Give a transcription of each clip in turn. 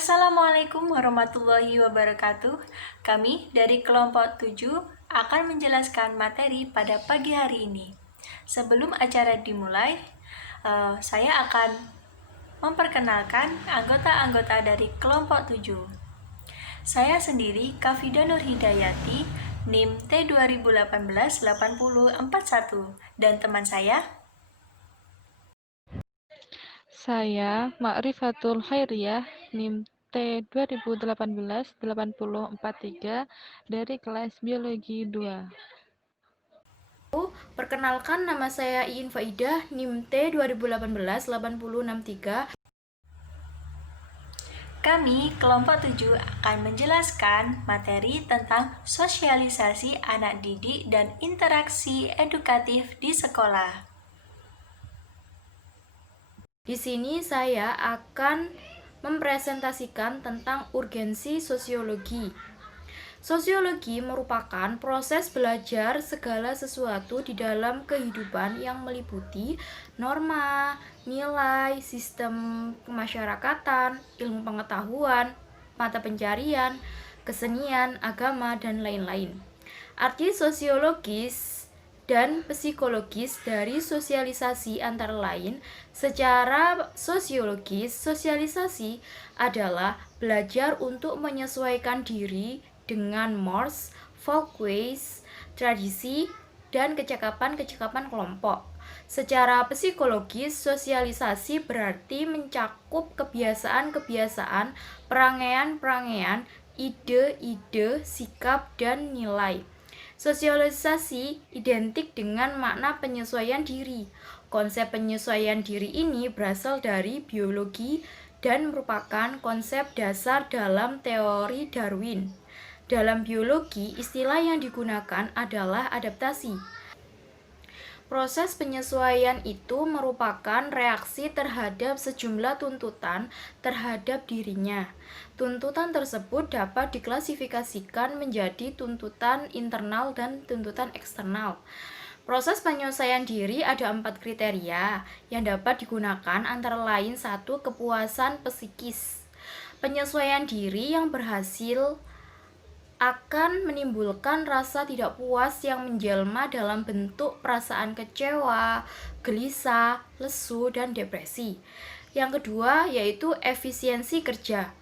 Assalamualaikum warahmatullahi wabarakatuh. Kami dari kelompok 7 akan menjelaskan materi pada pagi hari ini. Sebelum acara dimulai, saya akan memperkenalkan anggota-anggota dari kelompok 7. Saya sendiri Kafida Nur Hidayati, NIM T2018-8041, dan teman saya Ma'rifatul Khairiyah, NIM T2018-8043 dari kelas Biologi 2. Perkenalkan, nama saya Iin Faidah, NIM T2018-8063. Kami, kelompok 7, akan menjelaskan materi tentang sosialisasi anak didik dan interaksi edukatif di sekolah. Di sini saya akan mempresentasikan tentang urgensi sosiologi. Sosiologi merupakan proses belajar segala sesuatu di dalam kehidupan yang meliputi norma, nilai, sistem kemasyarakatan, ilmu pengetahuan, mata pencarian, kesenian, agama, dan lain-lain. Arti sosiologis dan psikologis dari sosialisasi antara lain, secara sosiologis, sosialisasi adalah belajar untuk menyesuaikan diri dengan mores, folkways, tradisi, dan kecakapan-kecakapan kelompok. Secara psikologis, sosialisasi berarti mencakup kebiasaan-kebiasaan, perangaian-perangaian, ide-ide, sikap, dan nilai. Sosialisasi identik dengan makna penyesuaian diri. Konsep penyesuaian diri ini berasal dari biologi dan merupakan konsep dasar dalam teori Darwin. Dalam biologi, istilah yang digunakan adalah adaptasi. Proses penyesuaian itu merupakan reaksi terhadap sejumlah tuntutan terhadap dirinya. Tuntutan tersebut dapat diklasifikasikan menjadi tuntutan internal dan tuntutan eksternal. Proses penyesuaian diri ada 4 kriteria yang dapat digunakan, antara lain 1. Kepuasan psikis. Penyesuaian diri yang berhasil akan menimbulkan rasa tidak puas yang menjelma dalam bentuk perasaan kecewa, gelisah, lesu, dan depresi. Yang kedua yaitu efisiensi kerja.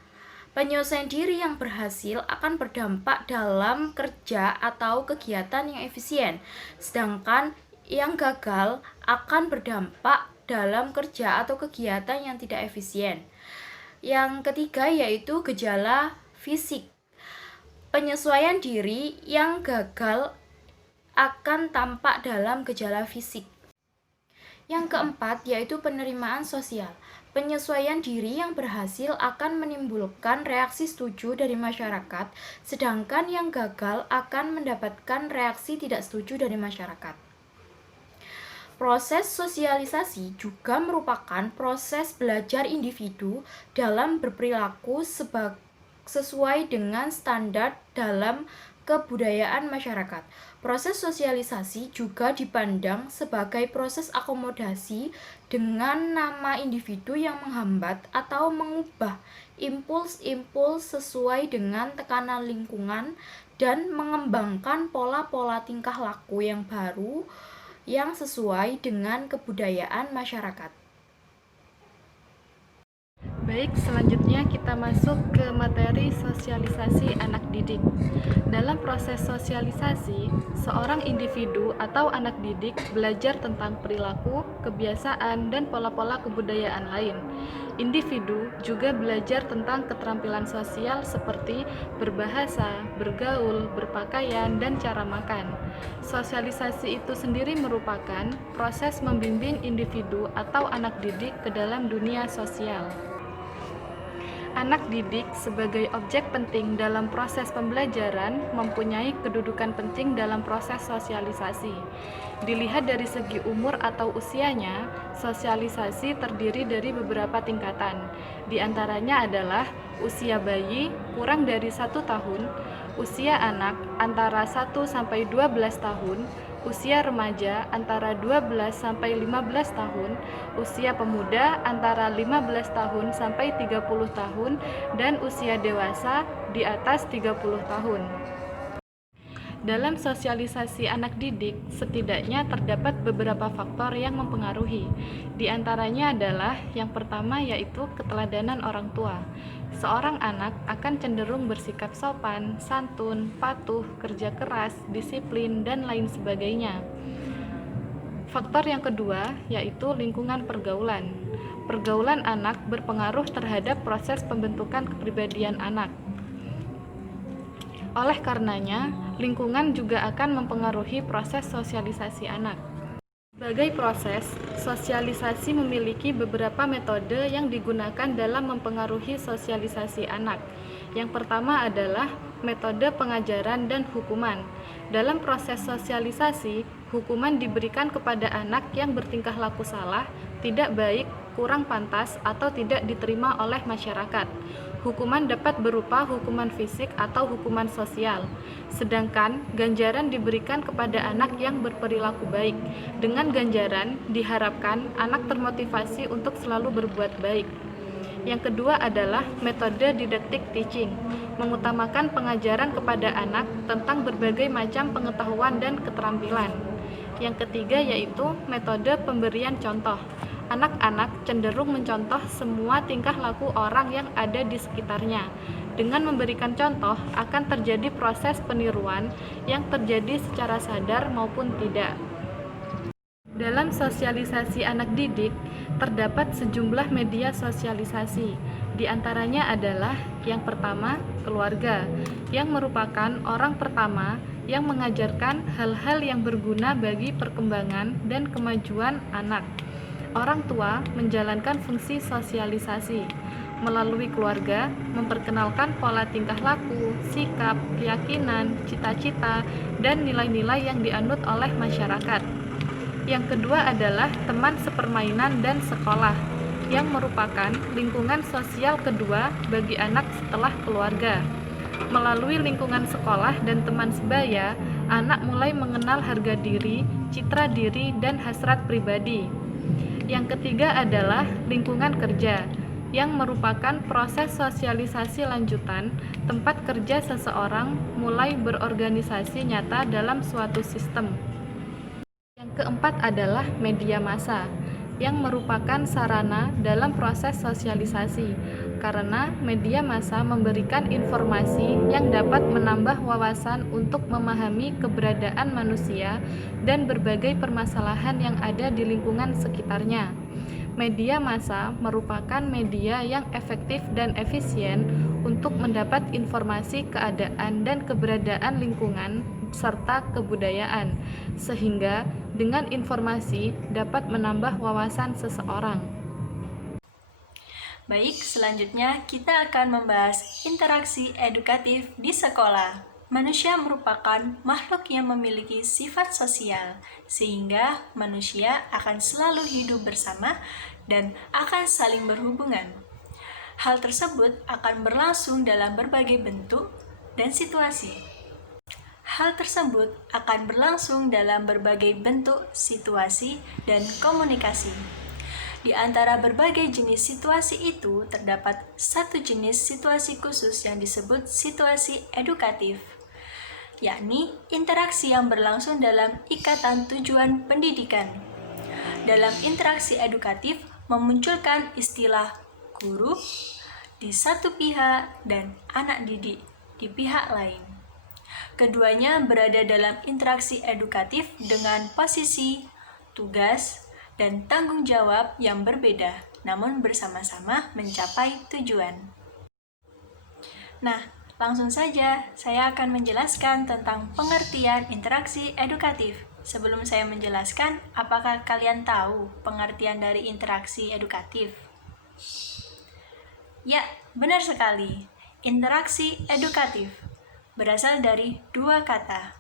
Penyesuaian diri yang berhasil akan berdampak dalam kerja atau kegiatan yang efisien, sedangkan yang gagal akan berdampak dalam kerja atau kegiatan yang tidak efisien. Yang ketiga yaitu gejala fisik. Penyesuaian diri yang gagal akan tampak dalam gejala fisik. Yang keempat yaitu penerimaan sosial. Penyesuaian diri yang berhasil akan menimbulkan reaksi setuju dari masyarakat, sedangkan yang gagal akan mendapatkan reaksi tidak setuju dari masyarakat. Proses sosialisasi juga merupakan proses belajar individu dalam berperilaku sesuai dengan standar dalam kebudayaan masyarakat. Proses sosialisasi juga dipandang sebagai proses akomodasi dengan nama individu yang menghambat atau mengubah impuls-impuls sesuai dengan tekanan lingkungan dan mengembangkan pola-pola tingkah laku yang baru yang sesuai dengan kebudayaan masyarakat. Baik, selanjutnya kita masuk ke materi sosialisasi anak didik. Dalam proses sosialisasi, seorang individu atau anak didik belajar tentang perilaku, kebiasaan, dan pola-pola kebudayaan lain. Individu juga belajar tentang keterampilan sosial seperti berbahasa, bergaul, berpakaian, dan cara makan. Sosialisasi itu sendiri merupakan proses membimbing individu atau anak didik ke dalam dunia sosial. Anak didik sebagai objek penting dalam proses pembelajaran mempunyai kedudukan penting dalam proses sosialisasi. Dilihat dari segi umur atau usianya, sosialisasi terdiri dari beberapa tingkatan. Di antaranya adalah usia bayi kurang dari 1 tahun, usia anak antara 1 sampai 12 tahun, usia remaja antara 12 sampai 15 tahun, usia pemuda antara 15 tahun sampai 30 tahun, dan usia dewasa di atas 30 tahun. Dalam sosialisasi anak didik, setidaknya terdapat beberapa faktor yang mempengaruhi. Di antaranya adalah yang pertama yaitu keteladanan orang tua. Seorang anak akan cenderung bersikap sopan, santun, patuh, kerja keras, disiplin, dan lain sebagainya. Faktor yang kedua yaitu lingkungan pergaulan. Pergaulan anak berpengaruh terhadap proses pembentukan kepribadian anak. Oleh karenanya, lingkungan juga akan mempengaruhi proses sosialisasi anak. Sebagai proses, sosialisasi memiliki beberapa metode yang digunakan dalam mempengaruhi sosialisasi anak. Yang pertama adalah metode pengajaran dan hukuman. Dalam proses sosialisasi, hukuman diberikan kepada anak yang bertingkah laku salah, tidak baik, kurang pantas, atau tidak diterima oleh masyarakat. Hukuman dapat berupa hukuman fisik atau hukuman sosial. Sedangkan ganjaran diberikan kepada anak yang berperilaku baik. Dengan ganjaran diharapkan anak termotivasi untuk selalu berbuat baik. Yang kedua adalah metode didaktik teaching, mengutamakan pengajaran kepada anak tentang berbagai macam pengetahuan dan keterampilan. Yang ketiga yaitu metode pemberian contoh. Anak-anak cenderung mencontoh semua tingkah laku orang yang ada di sekitarnya. Dengan memberikan contoh, akan terjadi proses peniruan yang terjadi secara sadar maupun tidak. Dalam sosialisasi anak didik, terdapat sejumlah media sosialisasi. Di antaranya adalah yang pertama, keluarga, yang merupakan orang pertama yang mengajarkan hal-hal yang berguna bagi perkembangan dan kemajuan anak. Orang tua menjalankan fungsi sosialisasi melalui keluarga, memperkenalkan pola tingkah laku, sikap, keyakinan, cita-cita, dan nilai-nilai yang dianut oleh masyarakat. Yang kedua adalah teman sepermainan dan sekolah, yang merupakan lingkungan sosial kedua bagi anak setelah keluarga. Melalui lingkungan sekolah dan teman sebaya, anak mulai mengenal harga diri, citra diri, dan hasrat pribadi. Yang ketiga adalah lingkungan kerja, yang merupakan proses sosialisasi lanjutan tempat kerja seseorang mulai berorganisasi nyata dalam suatu sistem. Yang keempat adalah media massa, yang merupakan sarana dalam proses sosialisasi, karena media massa memberikan informasi yang dapat menambah wawasan untuk memahami keberadaan manusia dan berbagai permasalahan yang ada di lingkungan sekitarnya. Media massa merupakan media yang efektif dan efisien untuk mendapat informasi keadaan dan keberadaan lingkungan serta kebudayaan, sehingga dengan informasi dapat menambah wawasan seseorang. Baik, selanjutnya kita akan membahas interaksi edukatif di sekolah. Manusia merupakan makhluk yang memiliki sifat sosial, sehingga manusia akan selalu hidup bersama dan akan saling berhubungan. Hal tersebut akan berlangsung dalam berbagai bentuk dan situasi. Hal tersebut akan berlangsung dalam berbagai bentuk, situasi, dan komunikasi. Di antara berbagai jenis situasi itu, terdapat satu jenis situasi khusus yang disebut situasi edukatif, yakni interaksi yang berlangsung dalam ikatan tujuan pendidikan. Dalam interaksi edukatif, memunculkan istilah guru di satu pihak dan anak didik di pihak lain. Keduanya berada dalam interaksi edukatif dengan posisi, tugas, dan tanggung jawab yang berbeda, namun bersama-sama mencapai tujuan. Nah, langsung saja saya akan menjelaskan tentang pengertian interaksi edukatif. Sebelum saya menjelaskan, apakah kalian tahu pengertian dari interaksi edukatif? Ya, benar sekali. Interaksi edukatif berasal dari dua kata,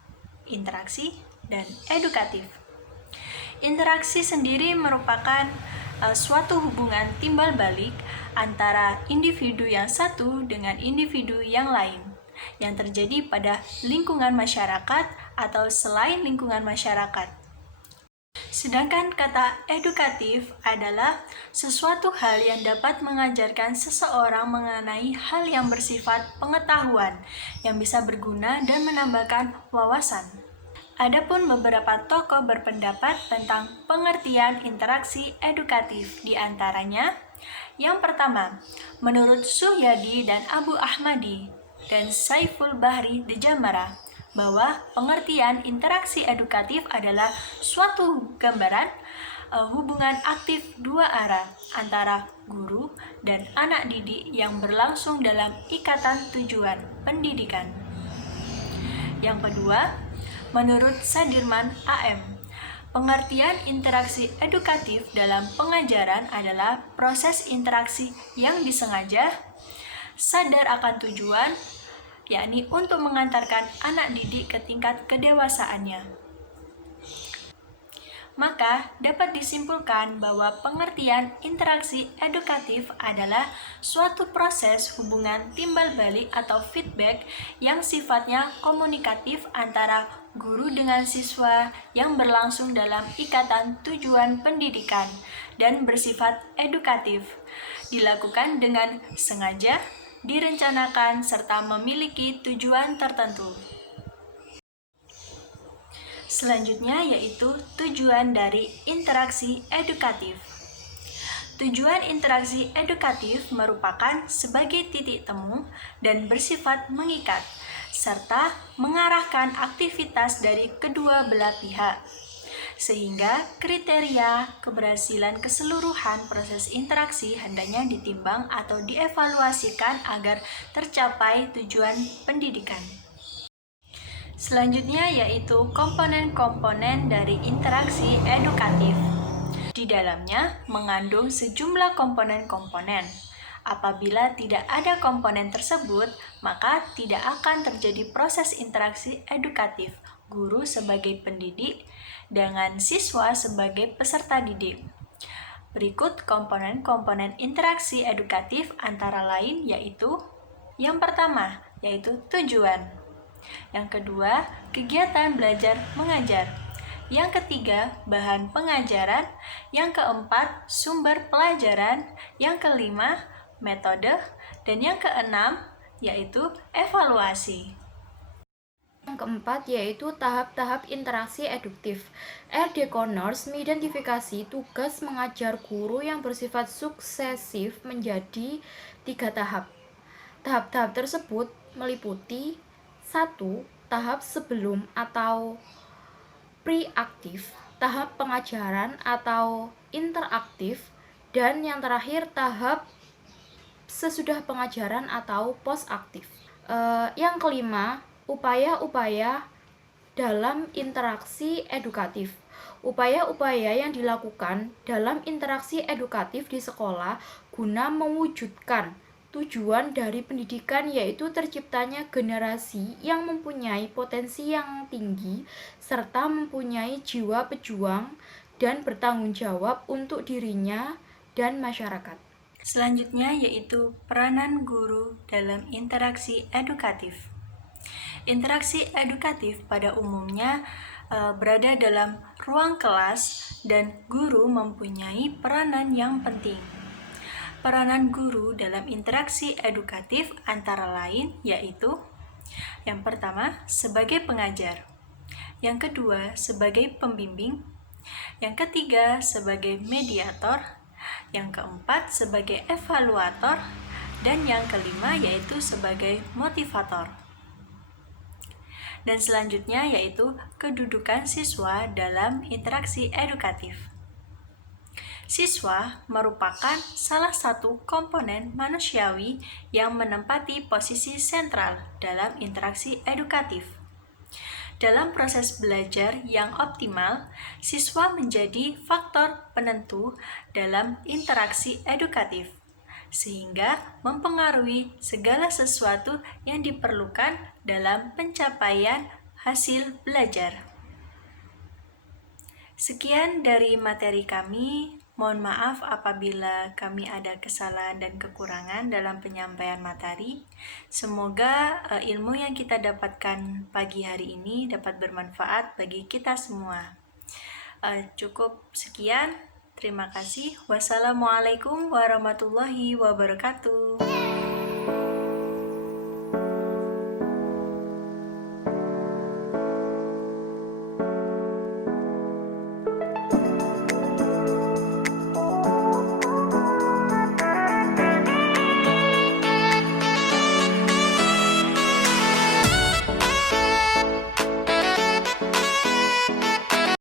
interaksi dan edukatif. Interaksi sendiri merupakan suatu hubungan timbal balik antara individu yang satu dengan individu yang lain. yang terjadi pada lingkungan masyarakat atau selain lingkungan masyarakat. Sedangkan kata edukatif adalah sesuatu hal yang dapat mengajarkan seseorang mengenai hal yang bersifat pengetahuan yang bisa berguna dan menambahkan wawasan. Adapun beberapa tokoh berpendapat tentang pengertian interaksi edukatif, di antaranya yang pertama, menurut Suhyadi dan Abu Ahmadi dan Saiful Bahri Dejamara, bahwa pengertian interaksi edukatif adalah suatu gambaran hubungan aktif dua arah antara guru dan anak didik yang berlangsung dalam ikatan tujuan pendidikan. Yang kedua, menurut Sadirman AM, pengertian interaksi edukatif dalam pengajaran adalah proses interaksi yang disengaja, sadar akan tujuan, yakni untuk mengantarkan anak didik ke tingkat kedewasaannya. Maka dapat disimpulkan bahwa pengertian interaksi edukatif adalah suatu proses hubungan timbal balik atau feedback yang sifatnya komunikatif antara guru dengan siswa yang berlangsung dalam ikatan tujuan pendidikan dan bersifat edukatif, dilakukan dengan sengaja, direncanakan, serta memiliki tujuan tertentu. Selanjutnya yaitu tujuan dari interaksi edukatif. Tujuan interaksi edukatif merupakan sebagai titik temu dan bersifat mengikat, serta mengarahkan aktivitas dari kedua belah pihak, sehingga kriteria keberhasilan keseluruhan proses interaksi hendaknya ditimbang atau dievaluasikan agar tercapai tujuan pendidikan. Selanjutnya yaitu komponen-komponen dari interaksi edukatif. Di dalamnya mengandung sejumlah komponen-komponen. Apabila tidak ada komponen tersebut, maka tidak akan terjadi proses interaksi edukatif guru sebagai pendidik dengan siswa sebagai peserta didik. Berikut komponen-komponen interaksi edukatif antara lain yaitu yang pertama yaitu tujuan. Yang kedua, kegiatan belajar mengajar. Yang ketiga, bahan pengajaran. Yang keempat, sumber pelajaran. Yang kelima, metode. Dan yang keenam, yaitu evaluasi. Yang keempat yaitu tahap-tahap interaksi eduktif. R.D. Connors mengidentifikasi tugas mengajar guru yang bersifat sukesif menjadi 3 tahap. Tahap-tahap tersebut meliputi 1. Tahap sebelum atau pre-aktif, tahap pengajaran atau interaktif, dan yang terakhir tahap sesudah pengajaran atau post-aktif. Yang kelima, upaya-upaya dalam interaksi edukatif. Upaya-upaya yang dilakukan dalam interaksi edukatif di sekolah guna mewujudkan tujuan dari pendidikan, yaitu terciptanya generasi yang mempunyai potensi yang tinggi serta mempunyai jiwa pejuang dan bertanggung jawab untuk dirinya dan masyarakat. Selanjutnya yaitu peranan guru dalam interaksi edukatif. Interaksi edukatif pada umumnya berada dalam ruang kelas dan guru mempunyai peranan yang penting. Peranan guru dalam interaksi edukatif antara lain yaitu yang pertama sebagai pengajar, yang kedua sebagai pembimbing, yang ketiga sebagai mediator, yang keempat sebagai evaluator, dan yang kelima yaitu sebagai motivator. Dan selanjutnya yaitu kedudukan siswa dalam interaksi edukatif. Siswa merupakan salah satu komponen manusiawi yang menempati posisi sentral dalam interaksi edukatif. Dalam proses belajar yang optimal, siswa menjadi faktor penentu dalam interaksi edukatif, sehingga mempengaruhi segala sesuatu yang diperlukan dalam pencapaian hasil belajar. Sekian dari materi kami. Mohon maaf apabila kami ada kesalahan dan kekurangan dalam penyampaian materi. Semoga ilmu yang kita dapatkan pagi hari ini dapat bermanfaat bagi kita semua. Cukup sekian. Terima kasih. Wassalamualaikum warahmatullahi wabarakatuh.